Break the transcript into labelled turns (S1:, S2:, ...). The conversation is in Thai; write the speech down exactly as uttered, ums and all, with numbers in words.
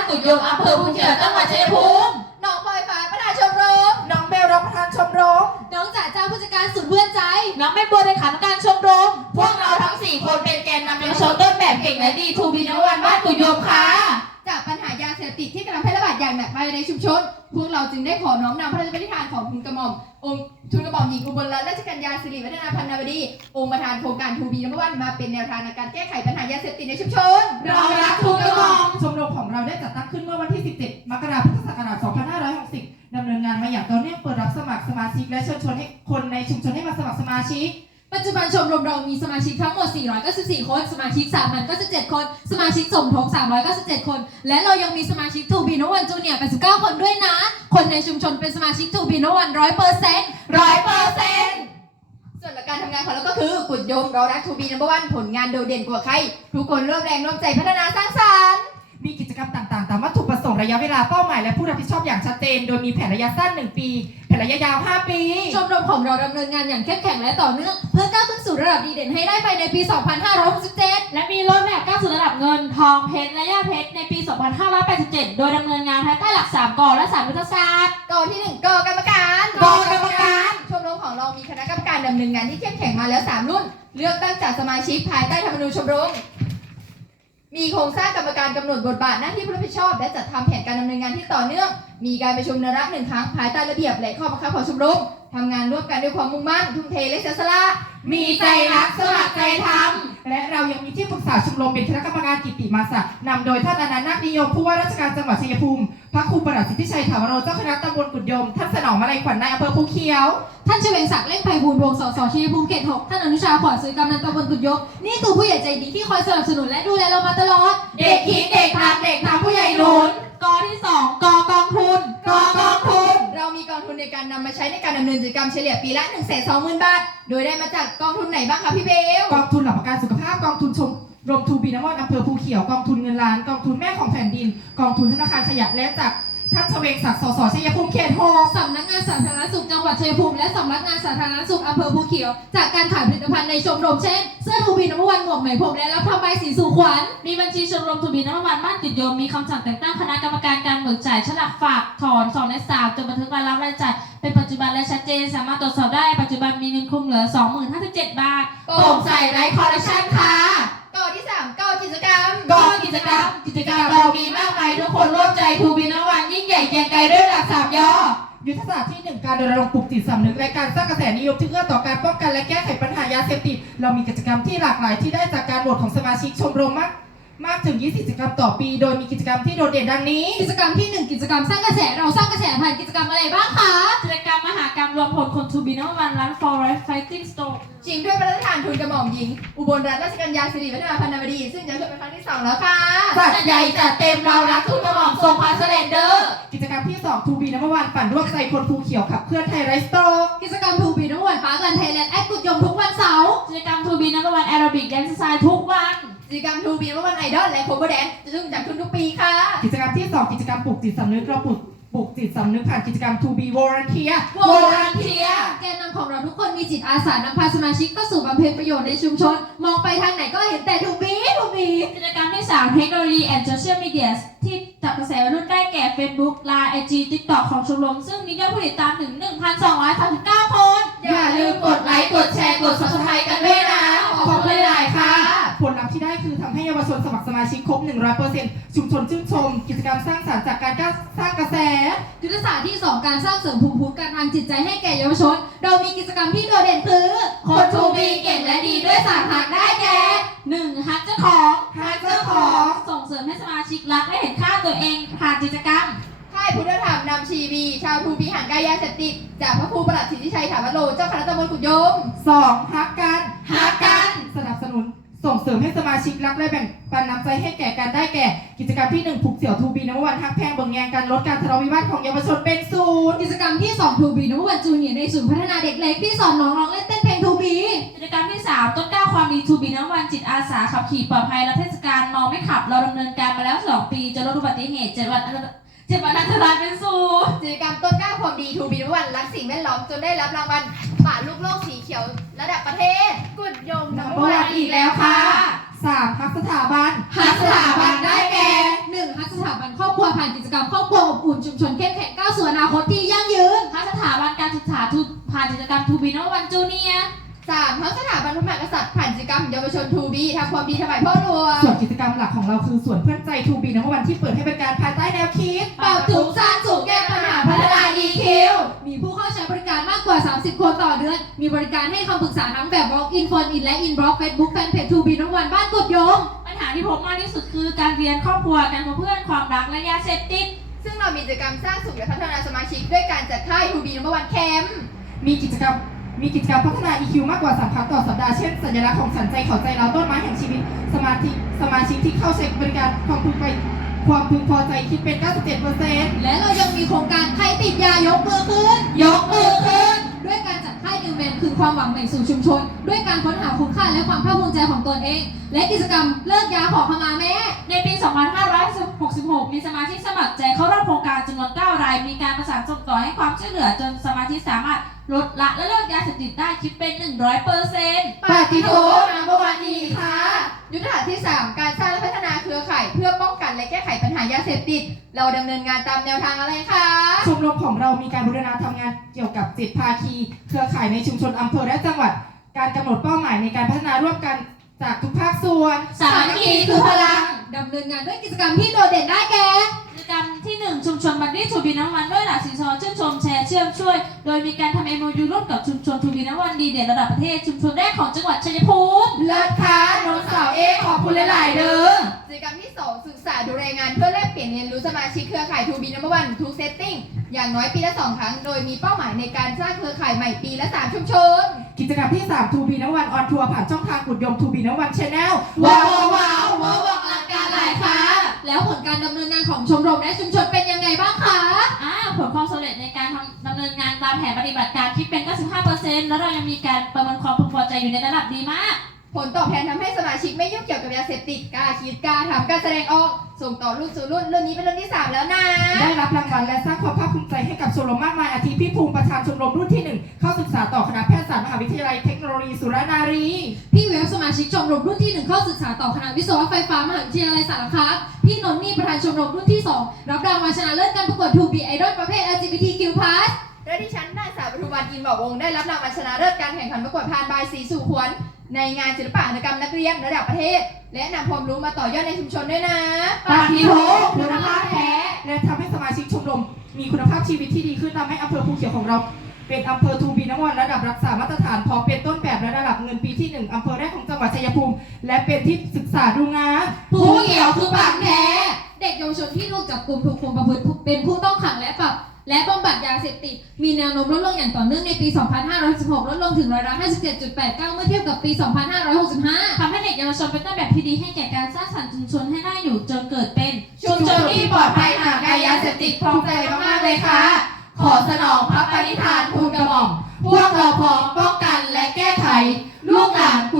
S1: กุดยมอำเภอภูเขียวจังหวัดชัยภูมิ
S2: น้องปอยฟ้าประธานชมรม
S3: น้องเบลรองประธานชมรม
S2: น้องจ๋าเจ้าผู้จัดการศูนย์เพื่อนใจ
S1: น้องแม่บัวเลขานุการชมรมพวกเราทั้งสี่คนเป็นแกนนำเยาวชนต้นแบบเก่งและดีทูบีนวันบ้านกุดยมค่ะ
S2: จากปัญหายาเสพติดที่กำลังแพร่ระบาดอย่างหนักภายในชุมชนพวกเราจึงได้ขอน้อมนำพระราชปณิธานของทุนกระหม่อมองค์ทุนกระหม่อมหญิงอุบลรัตนราชกัญญาสิริวัฒนาพันนาวดีองค์ประธานโครงการทูบีนวันมาเป็นแนวทางในการแก้ไขปัญหายาเสพติดในชุมชน
S1: เรารักทุนกระหม่อม
S3: ชมรมของเราได้จัดตั้งขึ้นเมื่อวันที่สิบเจ็ดมกราคมพุทธศักราชสองพันห้าร้อยหกสิบดำเนินงานมาอย่างต่อเนื่องเปิดรับสมัครสมาชิกและเชิญชวนให้คนในชุมชนให้มาสมัครสมาชิก
S2: ปัจจุบันชมรมเรามีสมาชิกทั้งหมดสี่ร้อยเก้าสิบสี่คนสมาชิกสามัญเก้าสิบเจ็ดคนสมาชิกสมทบสามร้อยเก้าสิบเจ็ดคนและเรายังมีสมาชิกทูบีนวันจูเนียร์แปดสิบเก้าคนด้วยนะคนในชุมชนเป็นสมาชิกทูบีนวัน ร้อยเปอร์เซ็นต์
S1: ร้อยเปอร์เซ็นต์
S2: ส่วนหลักการทำงานของเราก็คือกุดยมเรารักทูบีนวันผลงานโดดเด่นกว่าใครทุกคนร่วมแรงร่วมใจพัฒนาสร้างสรรค์
S3: มีกิจกรรมต่างๆตามวัตถุประสงค์ระยะเวลาเป้าหมายและผู้รับผิดชอบอย่างชัดเจนโดยมีแผนระยะสั้นหนึ่งปีแผนระยะยาวห้าปี
S2: ชมรมของเราดำเนินงานอย่างเข้มแข็งและต่อเนื่องเพื่อก้าวขึ้นสู่ระดับดีเด่นให้ได้ภายในปี สองพันห้าร้อยหกสิบเจ็ด
S1: และมีรถแมพก้าวสู่ระดับเงินทองเพชรและย่าเพชรในปี สองพันห้าร้อยแปดสิบเจ็ด โดยดำเนินงานภายใต้หลักสามกอและสามยุทธศาสตร์
S2: กอที่หนึ่งกอกรรมการ
S1: กอกรรมการ
S2: ชมรมของเรามีคณะกรรมการดำเนินงานที่เข้มแข็งมาแล้วสามรุ่นเลือกตั้งจากสมาชิกภายใต้ธรรมนูญชมรมมีโครงสร้างกรรมการกำหนดบทบาทหน้าที่ผู้รับผิดชอบและจัดทำแผนการดำเนินงานที่ต่อเนื่องมีการประชุมเดือนละหนึ่งครั้งภายใต้ระเบียบและข้อบังคับของชมรมทำงานร่วมกันด้วยความมุ่งมั่นทุ่มเทและเสียสละ
S1: มีใจรักสมัครใจท
S3: ำและเรายังมีที่ปรึกษาชมรมเป็นคณะกรรมการกิตติมาศักดิ์นำโดยท่านอนันต์นาคนิยมผู้ว่าราชการจังหวัดชัยภูมิพระครูประหลัดสิทธิชัยถาวโรเจ้าคณะตำบลกุดยมท่านสนองมาลัยขวัญนายอำเภอภูเขียว
S2: ท่านเฉวงศักดิ์เล่งไพบูลย์วงศ์สสชัยภูมิเขตหกท่านอนุชาขวัญศรีกำนันตำบลกุดยมนี่คือผู้ใหญ่ใจดีที่คอยสนับสนุนและดูแลเรามาตลอด
S1: เด็กคิดเด็กทำเด็กทำผู้ใหญ่หนุนกอที่สองกอกองทุนกอกองทุน
S2: เรามีกองทุนในการนำมาใช้ในการดำเนินกิจกรรมเฉลี่ยปีละ หนึ่งแสนสองหมื่น บาทโดยได้มาจากกองทุนไหนบ้างคะพี่เบล
S3: กองทุนหลักประกันสุขภาพกองทุนชมรมทูบีนวันอำเภอภูเขียวกองทุนเงินล้านกองทุนแม่ของแผ่นดินกองทุนธนาคารขยะและจากท่านเฉวงศักดิ์สสชัยภูมิเขตหก
S2: สำนักงานสาธารณสุขจังหวัดชัยภูมิและสำนักงานสาธารณสุขอำเภอภูเขียวจากการขายผลิตภัณฑ์ในชมรมเช่นเสื้อทูบีนวันหมวกไหมพรมและรับทำใบสีสู่ขวัญ
S1: มีบัญชีชมรมทูบีนวันบ้านกุดยมมีคำสั่งแต่งตั้งคณะกรรมการการเบิกจ่ายฉลากฝากถอนสองในสามจนบันทึกรายรับรายจ่ายเป็นปัจจุบันและชัดเจนสามารถตรวจสอบได้ปัจจุบันมีเงินคงเหลือ สองหมื่นห้าสิบเจ็ด บาท
S2: โปร่งใสไร้คอร์รัปชันค่ะกอที่สามกอกิจกรรม
S1: กอกิจกรรมกิจกรรมเรามีมากมายทุกคนร่วมใจทูบีนวันยิ่งใหญ่เกรียงไกรด้วยหลักสามย่อ
S3: ยุทธศาสตร์ที่หนึ่งการรณรงค์ปลุกจิตสำนึกและการสร้างกระแสนิยมที่เอื้อต่อการป้องกันและแก้ไขปัญหายาเสพติดเรามีกิจกรรมที่หลากหลายที่ได้จากการโหวตของสมาชิกชมรมมากมากถึงยี่สิบกิจกรรมต่อปีโดยมีกิจกรรมที่โดดเด่นดังนี้
S2: กิจกรรมที่หนึ่งกิจกรรมสร้างกระแสเราสร้างกระแสผ่านกิจกรรมอะไรบ้างคะ
S1: กิจกรรมมหกรรมรวมพลคนทูบีนวันรัน for life fighting stop
S2: ชิงด้วยพระราชทานทุนกระหม่อมหญิงอุบลรัตนราชกัญญาสิริวัฒนาพันนาวดีซึ่งจะเป็นครั้งที่สองแล้วค่ะ
S1: จัดใหญ่จัดเต็มเรารักทุนกระหม่อมทรงพาสเลนเดอร์
S3: กิจกรรมที่สองทูบีนวันปั่นร่วมใจคนภูเขียวขับเคลื่อนไทยไรสโตร์
S2: กิจกรรมทูบีนวันปาร์กันไทยแลนด์แอดกุดยมทุกวันเสาร์
S1: กิจกรรมทูบีนวันแอโรบิกแดนซ์สไตล์ทุกวัน
S2: กิจกรรมทูบีนวันไอดอลและโคเวอร์แดนจะจัดขึ้นทุกปีค่ะ
S3: กิจกรรมที่สองกิจกรรมปลุกจิตสำนึกเราปลุกปลุกจิตสำนึกผ่านกิจกรรม ทู บี Volunteer
S1: Volunteer
S2: แกนนำของเราทุกคนมีจิตอาสานำพาสมาชิกเข้าสู่บำเพ็ญประโยชน์ในชุมชนมองไปทางไหนก็เห็นแต่ทูบีทูบี
S1: กิจกรรมที่สามเทคโนโลยีแอนด์โซเชียลมีเดียที่จับกระแสวัยรุ่นได้แก่ Facebook ไลน์ ไอ จี TikTok ของชมรมซึ่งมียอดผู้ติดตามถึง หนึ่งพันสองร้อยสามสิบเก้า คน
S2: อย่าลืมกดไลค์กดแชร์กด ซับสไครบ์ กันด้วยนะขอบคุณหลายๆค่ะ
S3: ผลลัพธ์ที่ได้คือทำให้เยาวชนสมัครสมาชิกครบ หนึ่งร้อยเปอร์เซ็นต์ ชุมชนชื่นชมกิจกรรมสร้างสรรค์จากการสร้างกระแส
S2: ยุทธศาสตร์ที่สองการสร้างเสริมภูมิคุ้มกันทางจิตใจให้แก่เยาวชนเรามีกิจกรรมที่โดดเด่นคือ
S1: คนทูบีเก่งและดีด้วยสามหักได้แก่ หนึ่ง ฮักเจ้าของ
S3: ฮักเจ้าของ
S1: ส่งเสริมให้สมาชิกรักและเห็นค่าตัวเองผ่านกิจกรรม
S2: ค่ายพุทธธรรมนำชีวีชาวทูบีห่างไกลยาเสพติดจากพระครูประหลัดสิทธิชัยถาวโรเจ้าคณะตำบลกุดยม
S3: สอง ฮักกัน
S1: ฮักกัน
S3: สนับสนุนส่งเสริมให้สมาชิกรักและแบ่งปันน้ำใจให้แก่กันได้แก่กิจกรรมที่หนึ่งผูกเสี่ยวทูบีนวันฮักแพงเบิ่งแยงกันลดการทะเลาะวิวาทของเยาวชนเป็นศูนย์
S2: กิจกรรมที่สองทูบีนวันจูเนียร์ในศูนย์พัฒนาเด็กเล็กที่สอนน้องร้องเล่นเต้นเพลงทูบี
S1: กิจกรรมที่สามต้นกล้าความดีทูบีนวันจิตอาสาขับขี่ปลอดภัยและเทศกาลเมาไม่ขับเราดำเนินการมาแล้วสองปีจะลดอุบัติเหตุเจ็ดวันเจ็ดวันอันตรายเป็นศูนย์
S2: กิจกรรมต้นกล้าความดีทูบีนวันรักสิ่งแวดล้อมจนได้รับรางวัลป่าลูกโลกสีเขียวระดับประเทศกุดยม
S3: นัมเบอร์วันอีกแล้วค่ะสามฮักสถาบัน
S1: ฮักสถาบันได้แก่
S2: หนึ่งฮักสถาบัน
S4: บันครอบครัวผ่านกิจกรรมครอบครัวอบอุ่นชุมชนเข้มแข็งก้าวสู่อนาคตที่ยั่งยืน
S1: ทั้งสถาบันการศึกษาทุผ่านกิจกรรมทูบีนวันจูเนีย
S2: สามทั้งสถาบันพระมหากษัตริย์ผ่านกิจกรรมเยาวชนทูบีทำความดีถวายพ่อหลวง
S3: ส่วนกิจกรรมหลักของเราคือส่วนเพื่อนใจทูบีนวันที่เปิดให้บริการภายใต้แนวคิด
S4: เป่าถุงสร้างสุขแก้ปัญหาพัฒนา อี คิว มีผู้เข้าใช้บริการมากกว่า สามสิบ คนต่อเดือน มีบริการให้คำปรึกษาทั้งแบบ Walk-in Phone-in และ In-block Facebook Fanpage ทูบีน้ำวันบ้านกดยง
S1: ปัญหาที่พบมากที่สุดคือการเรียนครอบครัวการคบเพื่อนความรักและยาเสพติด
S2: ซึ่งเรามีกิจกรรมสร้างสุขและพัฒนาสมาชิกด้วยการจัดค่ายทูบีนัมเบอร์วันแคมป์
S3: มีกิจกรรมมีกิจกรรมพัฒนา อี คิว มากกว่าสามครั้งต่อสัปดาห์เช่นสัญลักษณ์ของฉันใจเขาใจเราต้นไม้แห่งชีวิตสมาธิสมาชิกที่เข้าใช้บริการความพึงไปความพึงพอใจคิดเป็น เก้าสิบเจ็ดเปอร์เซ็นต์
S4: และเรายังมีโครงการใครติดยายกมือขึ้น
S3: ยกมือขึ้น
S4: ด้วยการจัดค่ายนิวแมนคือความหวังใหม่สู่ชุมชน ด้วยการค้นหาคุณค่าและความภาคภูมิใจของตนเอง และกิจกรรมเลิกยาขอขมาแม่
S1: ในปี สองพันห้าร้อยหกสิบหก มีสมาชิกสมัครใจเข้าร่วมโครงการจำนวน เก้าราย มีการประสานส่งต่อให้ความช่วยเหลือจนสมาชิกสามารถลดละและเลิกยาเสพติดได้คิดเป็น หนึ่งร้อยเปอร์เซ็นต์
S3: ปฏิโทนัมเบอร์วันดีค่ะ
S2: ยุทธศาสตร์ที่ สาม การสร้างและพัฒนาเครือข่ายเพื่อป้องกันและแก้ไขปัญหายาเสพติด เราดำเนินงานตามแนวทางอะไรคะ
S3: ชมรมของเรามีการบูรณาทำงานเกี่ยวกับเจ็ดภาคีเครือข่ายในชุมชนอำเภอและจังหวัด การกำหนดเป้าหมายในการพัฒนาร่วมกันจากทุกภาคส่วน
S1: สามัคคีคือพลัง
S4: ดำเนินงานด้วยกิจกรรมที่โดดเด่นได้แก่
S1: กิจกรรมที่ หนึ่ง ชุมชนบันดี้ทูบีน้ำวันด้วยหลักสีซอชื่นชมแชร์เชื่อมช่วย โดยมีการทำเอ็ม โอ ยู ร่วมกับชุมชนทูบีน้ำวันดีเด่นระดับประเทศชุมชนแรกของจังหวัดชัยภูมิ
S3: เลิศค่ะนนสาวเอขอบคุณหลายๆเด้อ
S2: กิจกรรมที่ สอง ศึกษาดูรายงานเพื่อแลกเปลี่ยนเรียนรู้สมาชิกเครือข่ายทูบีนัมเบอร์วันทุกเซตติ้งอย่างน้อยปีละสองครั้ง โดยมีเป้าหมายในการสร้างเครือข่ายใหม่ปีละสามชุมชน
S3: กิจกรรมที่ สาม ทู บี นวันออนทัวร์ผ่านช่องทางกุดยม ทู บี นวัน Channel
S4: ว้าวว้าวว้าวอลังการหลายค่ะแล้วผลการดำเนินงานของชมรมและชุมชนเป็นยังไงบ้างคะ
S1: อ่าผลความสำเร็จในการทำดำเนินงานตามแผนปฏิบัติการคิดเป็น เก้าสิบห้าเปอร์เซ็นต์ แล้วเรายังมีการประเมินความพึงพอใจอยู่ในระดับดีมาก
S2: ผลตอบแทนทำให้สมาชิกไม่ยุ่งเกี่ยวกับยาเสพติดกล้าคิดกล้าทำกล้าแสดงออก ส่งต่อรุ่นสู่รุ่นรุ่นนี้เป็นรุ่นที่ สาม แล้วนะ
S3: ได้รับรางวัลและสร้างความภาคภูมิใจให้กับชมรมมากมายอาทิพี่ภูมิประธานชมรมรุ่นที่หนึ่งเข้าศึกษาต่อคณะแพทยศาสตร์มหาวิทยาลัยเทคโนโลยีสุรนารี
S4: พี่เวฟสมาชิกชมรมรุ่นที่หนึ่งเข้าศึกษาต่อคณะวิศวะไฟฟ้ามหาวิทยาลัยสารคามพี่นนท์นี่ประธานชมรมรุ่นที่สองรับรางวัลชนะเลิศการประกวด ทู บี Idol ประเภท แอล จี บี ที คิว พลัส
S2: และดิฉันนางสาวปทุมวันอินบอกวงศ์ได้รับรางวัลชนะเลิศการแข่งขันประกวดพานบายสีสู่ขวัญในงานศิลปะหัตถกรรมนักเรียนระดับประเทศ และนำความรู้มาต่อยอดในชุมชนด้วยนะ
S3: ปฏิโทคุณภาพแท้และทำให้สมาชิกชมรมมีคุณภาพชีวิตที่ดีขึ้นทำให้อำเภอภูเขียวของเรา เป็นอำเภอทูบีนวันระดับรักษามาตรฐานพร้อมเป็นต้นแบบและระดับเงินปีที่หนึ่งอำเภอแรกของจังหวัดชัยภูมิ และเป็นที่ศึกษาดูงาน
S4: ผู้เขียวคือปากแท้ เด็กเยาวชนที่ถูกจับกลุ่มถูกคุมประพฤติเป็นผู้ต้องขังและปรับและบำบัดยาเสพติดมีแนวโน้มลดลงอย่างต่อเนื่องในปี สองพันห้าร้อยสิบหก ลดลงถึงร้อยละ ห้าสิบเจ็ดจุดแปดเก้า เมื่อเทียบกับปี สองพันห้าร้อยหกสิบห้า
S1: ทำให้เด็กเยาวชนเป็นต้นแบบที่ดีให้แก่การสร้างสรรค์ชุมชนให้น่าอยู่จนเกิดเป็น
S3: ชุมชนที่ปลอดภัยห่างไกลยาเสพติดภูมิใจมากๆเลยค่ะ ขอสนองพระปณิธานทูลกระหม่อมพวกเราพร้อมป้องกันและแก้ไขลูกหลาน